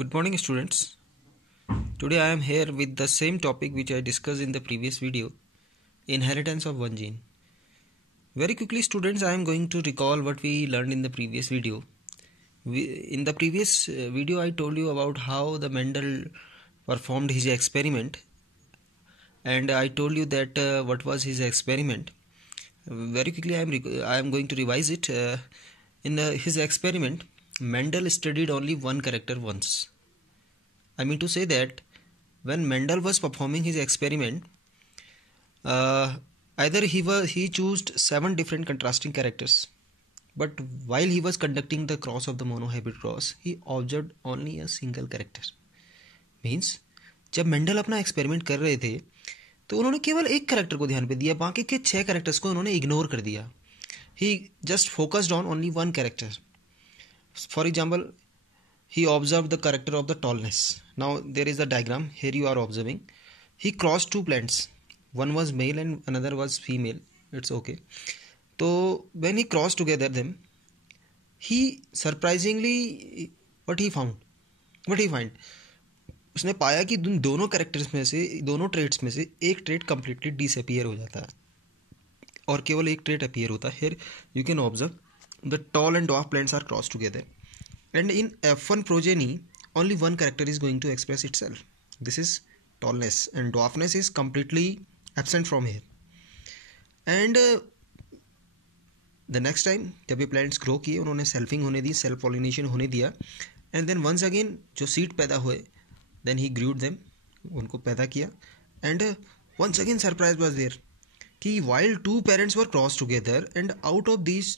Good morning, students. Today I am here with the same topic which I discussed in the previous video, inheritance of one gene. Very quickly, students, I am going to recall what we learned in the previous video. In the previous video, I told you about how the Mendel performed his experiment, and I told you that what was his experiment. Very quickly, I am going to revise it. In his experiment, Mendel studied only one character once. I mean to say that when Mendel was performing his experiment, either he chose 7 different contrasting characters, but while he was conducting the cross of the monohybrid cross, he observed only a single character. Means जब Mendel अपना experiment कर रहे थे तो उन्होंने केवल एक character को ध्यान पे दिया, बाकी के 6 कैरेक्टर्स को उन्होंने इग्नोर कर दिया. He just focused on only one character. For example, he observed the character of the tallness. Now there is a diagram here you are observing. He crossed 2 plants. One was male and another was female. It's okay. So when he crossed together them, he surprisingly what he find? उसने पाया कि दोनों characters में से, दोनों traits में से एक ट्रेट कंप्लीटली डिसअपीयर हो जाता है और केवल एक ट्रेट अपीयर होता है. Here you can observe the tall and dwarf plants are cross together, and in F1 progeny only one character is going to express itself. This is tallness, and dwarfness is completely absent from here. And the next time जब ये plants grow किए, उन्होंने selfing होने दी, self pollination होने दिया, and then once again जो seed पैदा हुए, then he grew them, उनको पैदा किया, and once again surprise was there कि while 2 parents were crossed together and out of these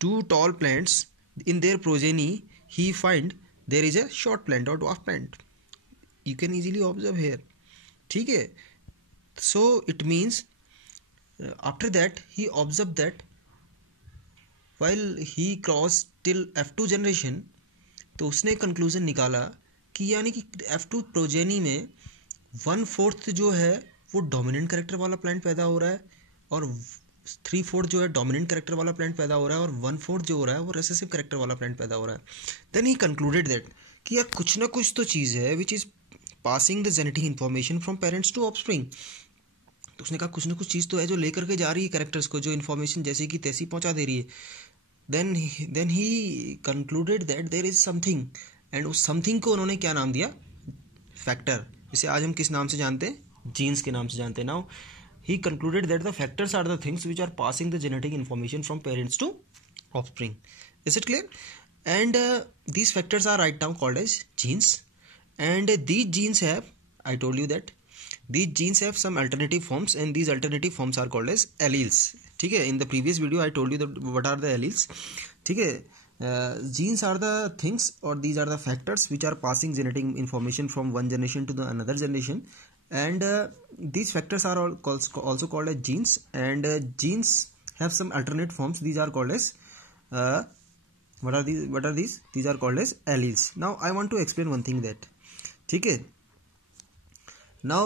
2 tall plants in their progeny he find there is a short plant or dwarf plant. You can easily observe here. ठीक है. So it means after that he observed that while he crossed till F2 generation, तो उसने conclusion निकाला कि यानी कि F2 progeny में 1/4 जो है वो डोमिनेंट कैरेक्टर वाला प्लांट पैदा हो रहा है और 3/4 जो है डोमिनेंट कैरेक्टर वाला प्लांट पैदा हो रहा है और 1/4 जो हो रहा है वो रिसेसिव कैरेक्टर वाला प्लांट पैदा हो रहा है. देन ही कंक्लूडेड दैट कि यार कुछ ना कुछ तो चीज़ है which is passing the genetic information from parents to offspring. तो उसने कहा कुछ ना कुछ चीज़ तो है जो लेकर के जा रही है कैरेक्टर्स को, जो इन्फॉर्मेशन जैसे कि तैसी पहुंचा दे रही है. Then he concluded that there is something, and उस समथिंग को उन्होंने क्या नाम दिया? फैक्टर. इसे आज हम किस नाम से जानते हैं? जीन्स के नाम से जानते हैं. Now he concluded that the factors are the things which are passing the genetic information from parents to offspring. Is it clear? And these factors are right now called as genes, and these genes have, I told you that these genes have some alternative forms, and these alternative forms are called as alleles. ठीक है. In the previous video I told you that what are the alleles. ठीक है. Genes are the things, or these are the factors which are passing genetic information from one generation to the another generation, and these factors are also called as genes, and genes have some alternate forms. These are called as what are these? These are called as alleles. Now I want to explain one thing that ठीक है. Now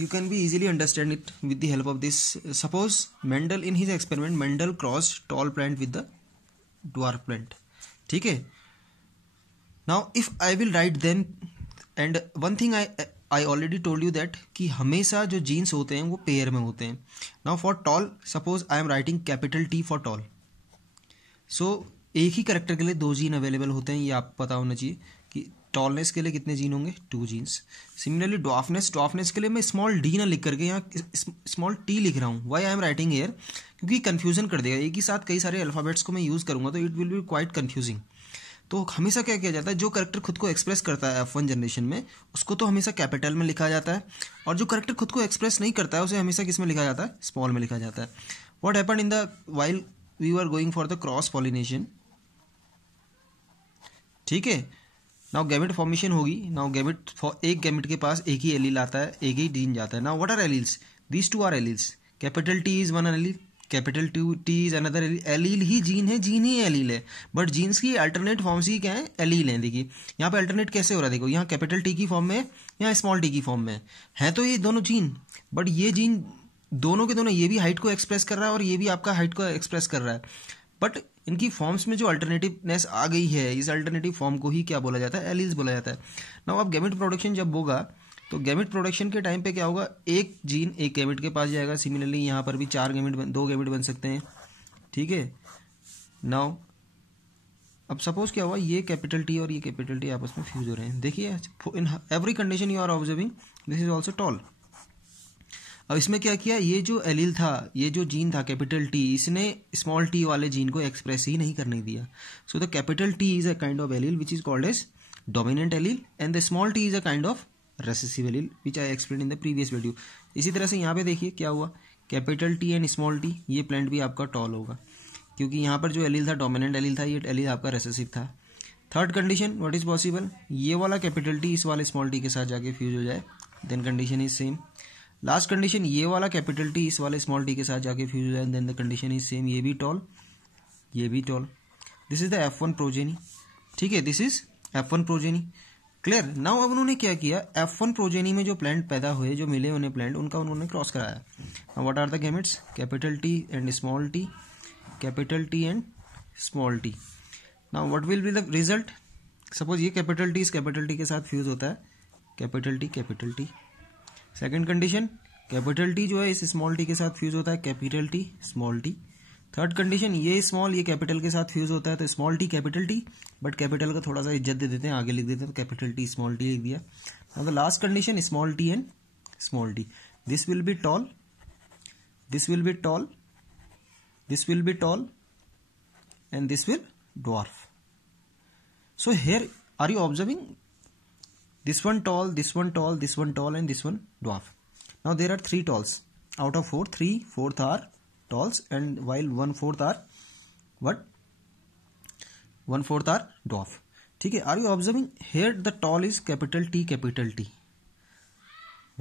you can be easily understand it with the help of this. Suppose Mendel in his experiment, Mendel crossed tall plant with the dwarf plant. ठीक है. Now if I will write them, and one thing I already told you that कि हमेशा जो jeans होते हैं वो pair में होते हैं. Now for tall, suppose I am writing capital T for tall. So एक ही करेक्टर के लिए 2 जीन अवेलेबल होते हैं, ये आपको पता होना चाहिए कि टॉलनेस के लिए कितने जीन होंगे? 2 जीन्स. सिमिलरली ड्वार्फनेस के लिए मैं स्मॉल डी ना लिख करके यहाँ स्मॉल टी लिख रहा हूँ. Why I am writing here? क्योंकि कन्फ्यूजन कर देगा. एक ही साथ कई सारे अल्फ़ाबेट्स को मैं यूज़ करूँगा तो it will be quite confusing. तो हमेशा क्या किया जाता है, जो करेक्टर खुद को एक्सप्रेस करता है F1 जनरेशन में उसको तो हमेशा कैपिटल में लिखा जाता है, और जो करेक्टर खुद को एक्सप्रेस नहीं करता है उसे हमेशा किस में लिखा जाता है? स्मॉल में लिखा जाता है. What happened in the while we are going for the cross pollination. ठीक है. नाउ गैमेट फॉर्मेशन होगी. नाउ एक गैमेट के पास एक ही एलील आता है, एक ही जीन जाता है. Now what are alleles? These 2 are alleles. Capital T is one allele, capital T is another allele. Allele ही जीन है, जीन ही एलील है, बट जीन्स की अल्टरनेट फॉर्म्स ही क्या है? एलील हैं. देखिए यहाँ पे अल्टरनेट कैसे हो रहा है, देखो यहाँ कैपिटल टी की फॉर्म में, यहाँ स्मॉल टी की फॉर्म में है. तो ये दोनों जीन, बट ये जीन दोनों के दोनों, ये भी हाइट को एक्सप्रेस कर रहा है और ये भी आपका हाइट को एक्सप्रेस कर रहा है, बट इनकी फॉर्म्स में जो अल्टरनेटिवनेस आ गई है, इस अल्टरनेटिव फॉर्म को ही क्या बोला जाता है, एलील्स बोला जाता है। नाउ अब गैमेट प्रोडक्शन जब होगा तो गैमेट प्रोडक्शन के टाइम पे क्या होगा, एक जीन एक गैमेट के पास जाएगा। सिमिलरली यहाँ पर भी दो गैमेट बन सकते हैं, ठीक है। नाउ अब सपोज क्या हुआ, ये कैपिटल टी और ये कैपिटल टी आपस में फ्यूज हो रहे हैं। देखिए in every condition you are observing this is also tall. अब इसमें क्या किया, ये जो एलील था, ये जो जीन था कैपिटल टी, इसने स्मॉल टी वाले जीन को एक्सप्रेस ही नहीं करने दिया। So the capital T is a kind of allele which is called as dominant allele and the small T is a kind of recessive allele which I explain in the previous video. इसी तरह से यहाँ पे देखिए क्या हुआ, capital T and small T, ये plant भी आपका टॉल होगा क्योंकि यहाँ पर जो एलील था डोमिनेंट एलील था, ये एलील आपका रेसेसिव था। Third condition what is possible, ये वाला कैपिटल टी इस वाले स्मॉल टी के साथ जाके फ्यूज हो जाए, then condition is same. Last condition, ये वाला कैपिटल टी इस वाले स्मॉल टी के साथ जाके फ्यूज हो जाए, then the condition is same, ये भी टॉल ये भी tall. This is the F1 progeny, ठीक है, this is F1 progeny, clear. Now अब उन्होंने क्या किया, F1 प्रोजेनी में जो प्लांट पैदा हुए, जो मिले उन्हें प्लांट, उनका उन्होंने क्रॉस कराया। What are the gametes, capital T and small T, capital T and small T. Now what will be the result, suppose ये कैपिटल टी इस कैपिटल टी के साथ फ्यूज होता है, capital T capital T. Second condition, capital T जो है इस small T के साथ फ्यूज होता है, capital T small T. Third condition, ये स्मॉल ये कैपिटल के साथ फ्यूज होता है तो small T capital T, but capital का थोड़ा सा इज्जत दे देते हैं, आगे लिख देते हैं, तो कैपिटल टी स्मॉल टी लिख दिया। Now the last condition, small T and small T, this will B toll, this will B toll, this will be tall and this will dwarf. So here are you observing, this one tall, this one tall, this one tall and this one dwarf. Now there are 3 talls out of 4, 3/4 are talls and while 1/4 are what, 1/4 are dwarf, ठीक है। Are you observing here the tall is capital T capital T,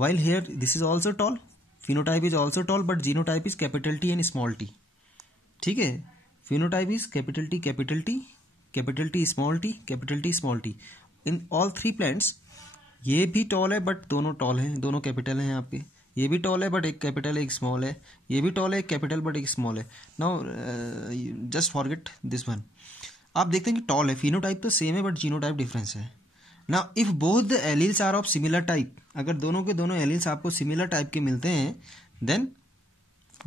while here this is also tall, phenotype is also tall but genotype is capital T and small t, ठीक है। Phenotype is capital T capital T, capital T small T, capital T small T. In all 3 plants ये भी toll है but दोनों toll हैं, दोनों capital हैं आपके। ये भी टॉल है बट एक कैपिटल है एक स्मॉल है, ये भी टॉल है एक कैपिटल बट एक स्मॉल है। Now just forget this one. आप देखते हैं कि टॉल है, फिनोटाइप तो सेम है बट जीनोटाइप डिफरेंस है। Now if both the alleles are of similar type, अगर दोनों के दोनों एलील्स आपको सिमिलर टाइप के मिलते हैं, then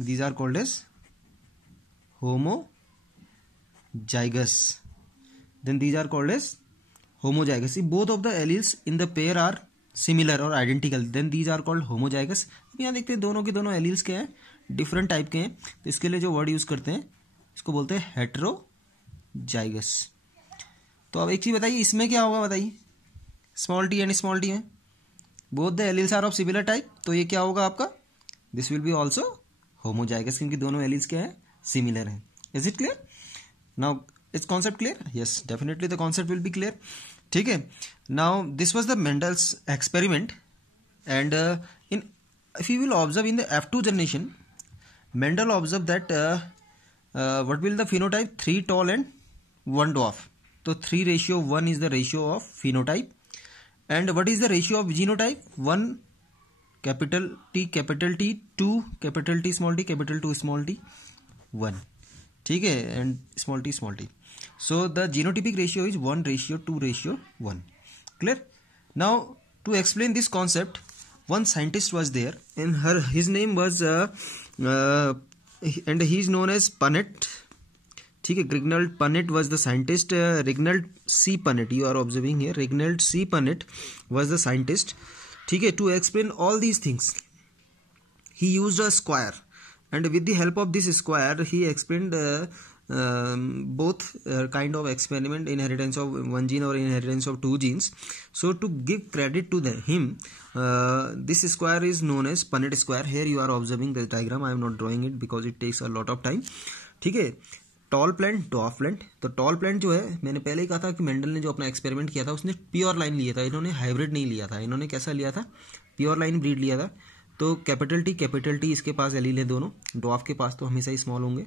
these are called as homozygous, then these are called as homozygous. If both of the alleles in the pair are similar or identical, then these are called homozygous. अब यहाँ देखते हैं दोनों के दोनों एलील्स क्या हैं, डिफरेंट टाइप के हैं, तो इसके लिए जो वर्ड यूज करते हैं इसको बोलते हैं हेटेरोजाइगस। तो अब एक चीज बताइए, इसमें क्या होगा बताइए, small T and small T में both the alleles are of similar type, तो ये क्या होगा आपका, this will be also homozygous, क्योंकि दोनों एलील्स क्या है, सिमिलर है। Is it clear? Now is concept clear? Yes, definitely the concept will be clear, ठीक है। Now this was the Mendel's experiment and in if you will observe in the F2 generation, Mendel observed that what will the phenotype, 3 tall and 1 dwarf. So 3:1 is the ratio of phenotype, and what is the ratio of genotype? 1 capital T 2 capital T small t capital 2 small t 1, ठीक है, and small t. So the genotypic ratio is 1:2:1. Clear? Now to explain this concept, one scientist was there and his name was and he is known as Punnett, ठीक है, Reginald Punnett was the scientist. Reginald C. Punnett, you are observing here, Reginald C. Punnett was the scientist, ठीक है। To explain all these things he used a square, and with the help of this square he explained both kind of experiment, inheritance of one gene or inheritance of 2 genes. So to give credit to him, this square is known as Punnett square. Here you are observing the diagram, I am not drawing it because it takes a lot of time, ठीक है। Tall plant, डॉफ plant, तो tall plant जो है, मैंने पहले ही कहा था कि मेंडल ने जो अपना एक्सपेरिमेंट किया था उसने प्योर लाइन लिया था, इन्होंने हाइब्रिड नहीं लिया था, इन्होंने कैसा लिया था, प्योर लाइन ब्रीड लिया था। तो कैपिटल टी इसके पास एलील है दोनों, डॉफ के पास तो हमेशा ही स्मॉल होंगे।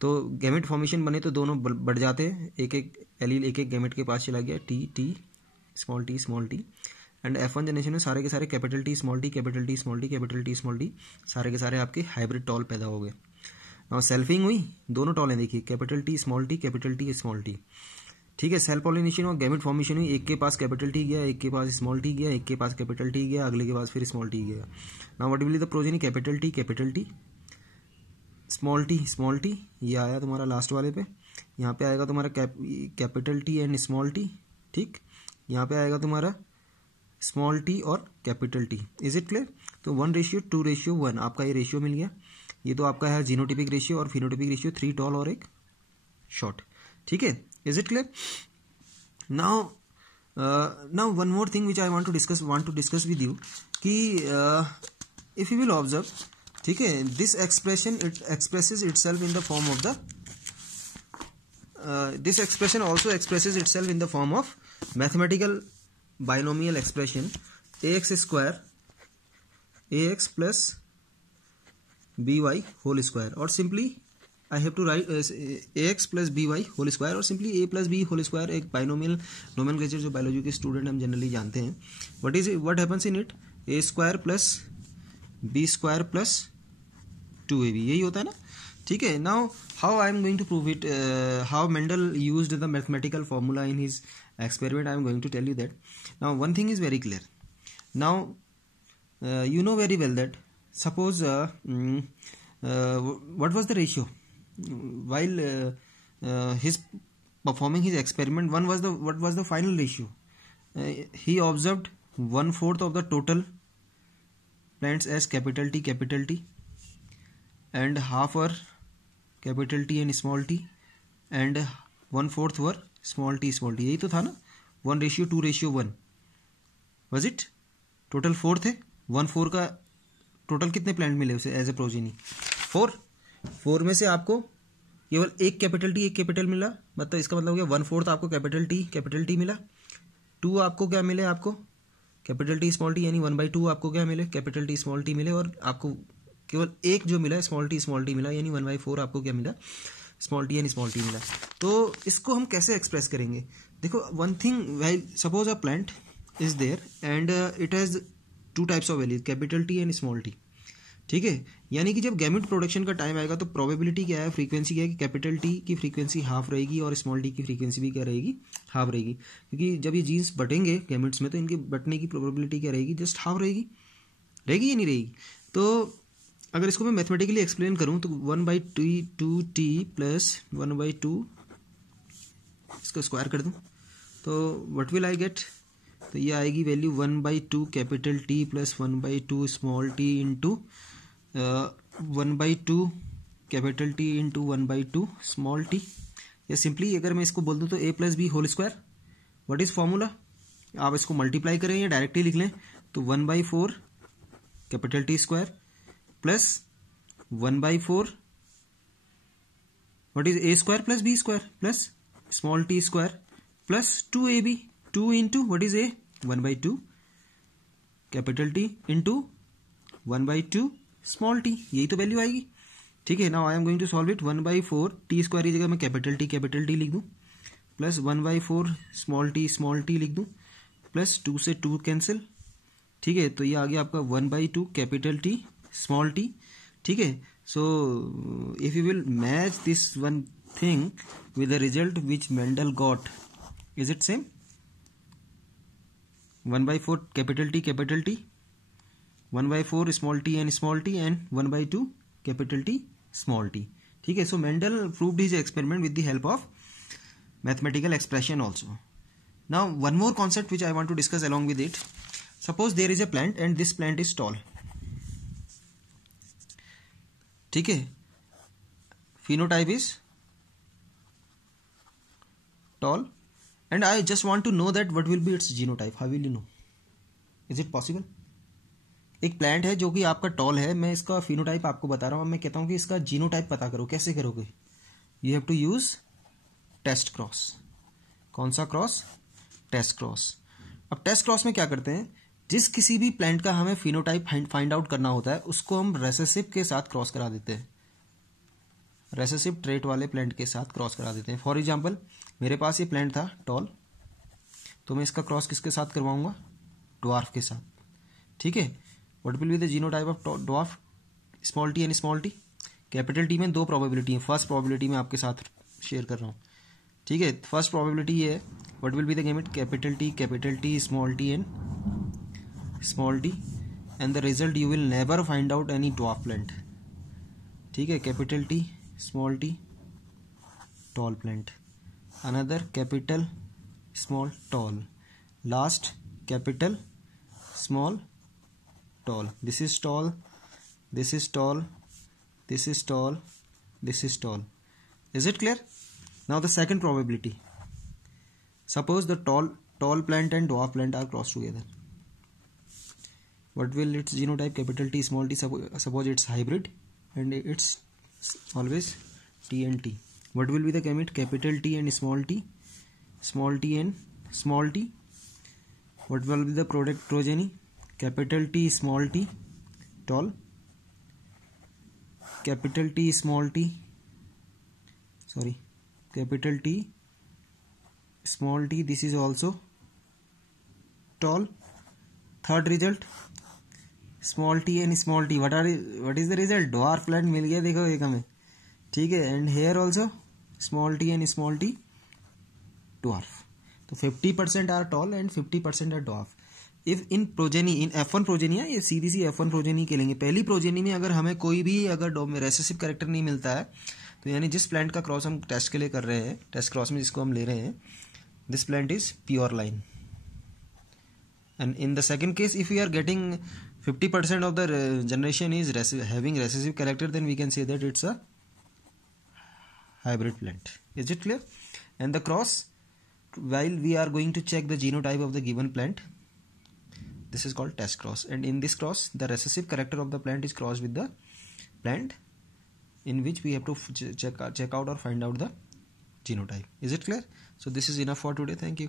तो गैमेट फॉर्मेशन बने तो दोनों बढ़ जाते हैं, एक एक एलील एक एक गैमेट के पास चला गया, T small T. And F1 generation में सारे के सारे capital T small T, capital T small T, capital T small T, सारे के सारे आपके हाइब्रिड टॉल पैदा हो गए। और सेल्फिंग हुई, दोनों टॉल हैं देखिए, कैपिटल टी स्मॉल टी, ठीक है। सेल पॉलिनेशन और गैमेट फॉर्मेशन हुई, एक के पास कैपिटल टी गया, एक के पास स्मॉल टी गया, एक के पास कैपिटल टी गया, अगले के पास फिर स्मॉल टी गया। Now what will be the progeny, capital T small T, ये आया तुम्हारा लास्ट वाले पे। यहाँ पे आएगा तुम्हारा capital T and small T, ठीक। यहाँ पे आएगा तुम्हारा स्मॉल टी और capital T. Is it clear? तो 1:2:1 आपका ये रेशियो मिल गया। ये तो आपका है जीनोटिपिक रेशियो और फिनोटिपिक रेशियो, 3 टॉल और 1 शॉर्ट, ठीक है। Is it clear? Now one more thing which I want to discuss with you कि इफ यू विल ऑब्जर्व, ठीक है, this expression it expresses itself in the form of the this expression also expresses itself in the form of mathematical binomial expression ax plus by whole square, or simply I have to write ax plus by whole square, और simply a plus b whole square एक binomial nomenclature जो biology के student हम generally जानते हैं। what happens in it, a square plus b square plus 2ab, यही होता है ना, ठीक है। Now how I am going to prove it, how Mendel used the mathematical formula in his experiment, I am going to tell you that. Now one thing is very clear. Now you know very well that suppose what was the ratio while his performing his experiment, what was the final ratio, he observed 1/4 of the total plants as capital T and half were capital T and small t and 1/4 were small t, यही तो था ना, 1:2:1 was it? Total 4 थे, 1/4 का total कितने plant मिले उसे as a progeny? 4 में से आपको केवल एक कैपिटल मिला, मतलब इसका मतलब हो गया 1/4 आपको कैपिटल टी मिला, 2 आपको क्या मिले, आपको कैपिटल टी स्मॉल टी, यानी 1/2 आपको क्या मिले, कैपिटल टी स्मॉल टी मिले, और आपको केवल एक जो मिला स्मॉल टी मिला, यानी 1/4 आपको क्या मिला, स्मॉल टी मिला। तो इसको हम कैसे एक्सप्रेस करेंगे? देखो, one thing, suppose a plant is there and it has 2 types of values, capital T and small T, ठीक है। यानी कि जब गैमेट प्रोडक्शन का टाइम आएगा तो प्रोबेबिलिटी क्या है, फ्रीक्वेंसी क्या है कि कैपिटल टी की फ्रीक्वेंसी हाफ रहेगी और स्मॉल टी की फ्रीक्वेंसी भी क्या रहेगी, हाफ रहेगी, क्योंकि जब ये जीन्स बटेंगे गैमेट्स में तो इनके बटने की प्रोबेबिलिटी क्या रहेगी, जस्ट हाफ रहेगी या नहीं रहेगी। तो अगर इसको मैं मैथमेटिकली एक्सप्लेन करूं तो 1/2t प्लस 1/2, इसको स्क्वायर कर दूं तो व्हाट विल आई गेट, तो ये आएगी value 1/2 capital T plus 1/2 small T into 1/2 capital T into 1/2 small T, या सिंपली अगर मैं इसको बोल दूं तो a plus b whole square. What is formula, आप इसको मल्टीप्लाई करें या डायरेक्टली लिख लें, तो 1/4 capital T square plus 1/4 what is a square plus b square plus small T square plus 2ab, 2 into what is a 1/2 capital T into 1/2 small T, यही तो value आएगी, ठीक है। Now I am going to solve it, 1/4 T square की जगह मैं capital T लिख दूं प्लस 1/4 स्मॉल टी लिख दूं प्लस 2 से 2 कैंसिल, ठीक है। तो ये आ गया आपका 1/2 कैपिटल टी स्मॉल टी, ठीक है। So if you will match this one thing with the result which Mendel got, is it same? 1/4 capital T 1/4 small t and 1/2 capital T small t, ठीक है। So Mendel proved his experiment with the help of mathematical expression also. Now one more concept which I want to discuss along with it. Suppose there is a plant and this plant is tall, ठीक है, phenotype is tall and I just want to know that what will be its genotype. How will you know? Is it possible? एक plant है जो कि आपका toll है, मैं इसका फिनोटाइप आपको बता रहा हूँ, मैं कहता हूँ कि इसका जीनोटाइप पता करो। कैसे करोगे? You have to use test cross. कौन सा क्रॉस? Test cross. अब टेस्ट क्रॉस में क्या करते हैं, जिस किसी भी प्लांट का हमें फिनोटाइप फाइंड आउट करना होता है उसको हम रेसेसिव के साथ क्रॉस करा देते हैं, रेसेसिव ट्रेट वाले प्लांट के साथ क्रॉस करा देते हैं। फॉर एग्जाम्पल मेरे पास ये प्लांट था टॉल, तो मैं इसका क्रॉस किसके साथ करवाऊंगा? ड्वार्फ के साथ, ठीक है। What will be the genotype of dwarf? Small T and small T. Capital T में दो प्रोबेबिलिटी है, फर्स्ट प्रोबेबिलिटी में आपके साथ शेयर कर रहा हूँ, ठीक है। फर्स्ट प्रोबेबिलिटी ये है, what will be the gamete capital T small T and the result you will never find out any dwarf plant, ठीक है। Capital T small T tall plant, another capital small tall, last capital small tall. This is tall, this is tall, this is tall, this is tall. Is it clear? Now the second probability, suppose the tall plant and dwarf plant are crossed together. What will its genotype? Capital T small t. Suppose it's hybrid and it's always T and T. What will be the gamete? Capital T and small t and small t. What will be the product progeny? Capital T small t tall, capital T small t, capital T small t, this is also tall. Third result, small t and small t, what is the result? Dwarf plant मिल गया, देखो एक हमें, ठीक है। And here also small T and small T dwarf. तो 50% are tall and 50% are dwarf. If in progeny, in F1 progeny है, ये सीधी सी F1 प्रोजेनी के लेंगे। पहली प्रोजेनी में अगर हमें कोई भी अगर रेसेसिव कैरेक्टर नहीं मिलता है, तो यानी जिस प्लांट का क्रॉस हम टेस्ट के लिए कर रहे हैं, टेस्ट क्रॉस में जिसको हम ले रहे हैं, this plant is pure line. And in the second case, if we are getting 50% of the generation is having recessive character, then we can say that it's a hybrid plant. Is it clear? And the cross, while we are going to check the genotype of the given plant, this is called test cross, and in this cross the recessive character of the plant is crossed with the plant in which we have to check out or find out the genotype. Is it clear? So this is enough for today. Thank you.